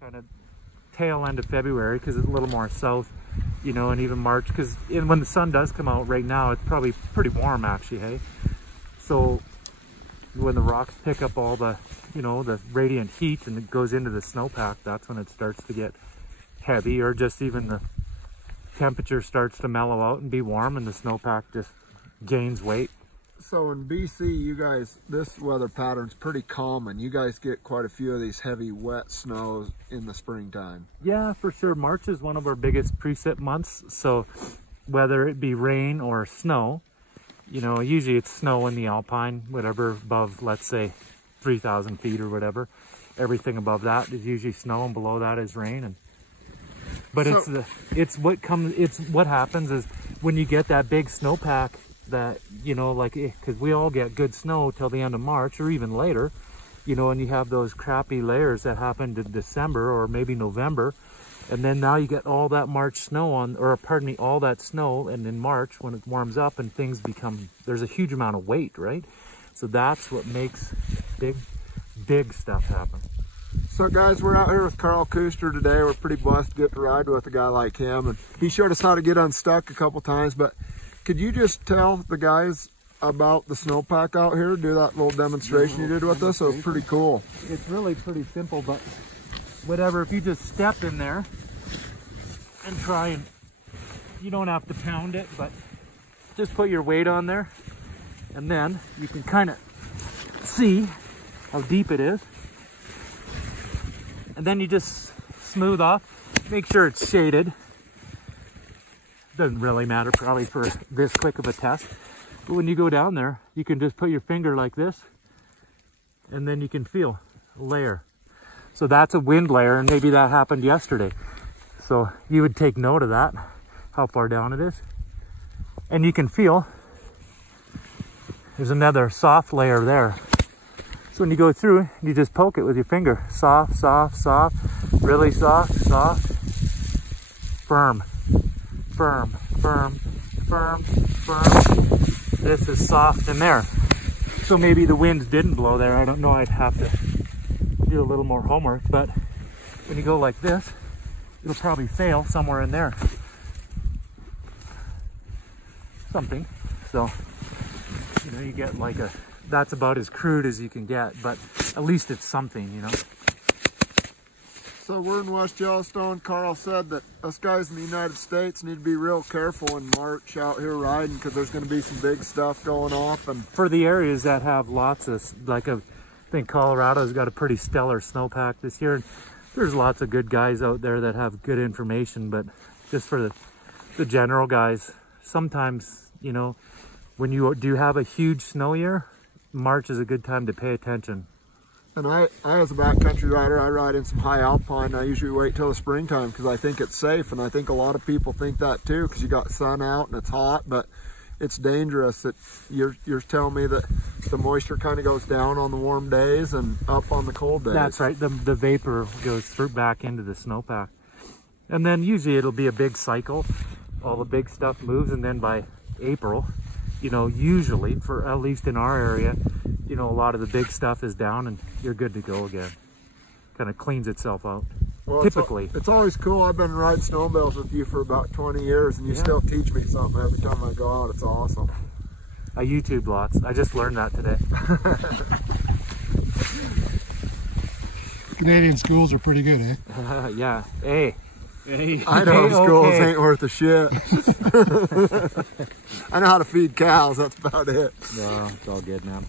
kind of tail end of February, because it's a little more south, you know, and even March, because when the sun does come out right now, it's probably pretty warm actually, hey? So when the rocks pick up all the, you know, the radiant heat and it goes into the snowpack, that's when it starts to get heavy, or just even the temperature starts to mellow out and be warm and the snowpack just gains weight. So in BC, you guys, this weather pattern's pretty common. You guys get quite a few of these heavy wet snows in the springtime. Yeah, for sure. March is one of our biggest precip months. So whether it be rain or snow, you know, usually it's snow in the alpine, whatever above, let's say 3,000 feet or whatever. Everything above that is usually snow, and below that is rain. And but so, it's what happens is when you get that big snowpack, that, you know, like, because we all get good snow till the end of March or even later, you know, and you have those crappy layers that happened in December or maybe November, and then now you get all that March snow on, or pardon me, all that snow, and in March when it warms up and things become, there's a huge amount of weight, right? So that's what makes big stuff happen. So guys, we're out here with Carl Kuster today. We're pretty blessed to get to ride with a guy like him, and he showed us how to get unstuck a couple times. But could you just tell the guys about the snowpack out here? Do that little demonstration you did with us? It was pretty cool. It's really pretty simple, but whatever, if you just step in there and try, and you don't have to pound it, but just put your weight on there, and then you can kind of see how deep it is. And then you just smooth off, make sure it's shaded. Doesn't really matter probably for this quick of a test, but when you go down there, you can just put your finger like this, and then you can feel a layer. So that's a wind layer, and maybe that happened yesterday. So you would take note of that, how far down it is. And you can feel there's another soft layer there. So when you go through, you just poke it with your finger. Soft, soft, soft, really soft, soft, firm, firm, firm, firm, firm. This is soft in there. So maybe the wind didn't blow there. I don't know, I'd have to do a little more homework, but when you go like this, it'll probably fail somewhere in there. Something. So, you know, you get like a, that's about as crude as you can get, but at least it's something, you know. So we're in West Yellowstone. Carl said that us guys in the United States need to be real careful in March out here riding, because there's going to be some big stuff going off. And for the areas that have lots of, like, I think Colorado's got a pretty stellar snowpack this year. There's lots of good guys out there that have good information, but just for the general guys, sometimes, you know, when you do have a huge snow year, March is a good time to pay attention. And I as a backcountry rider, I ride in some high alpine. I usually wait till the springtime because I think it's safe, and I think a lot of people think that too, because you got sun out and it's hot, but it's dangerous. That you're telling me that the moisture kind of goes down on the warm days and up on the cold days. That's right. The vapor goes through back into the snowpack, and then usually it'll be a big cycle. All the big stuff moves, and then by April, you know, usually, for at least in our area, you know, a lot of the big stuff is down and you're good to go again. Kind of cleans itself out. Well, typically. It's always cool. I've been riding snowmobiles with you for about 20 years, and you still teach me something every time I go out. It's awesome. I YouTube lots. I just learned that today. Canadian schools are pretty good, eh? Yeah. Hey. Idaho schools ain't worth a shit. I know how to feed cows, that's about it. No, it's all good, man.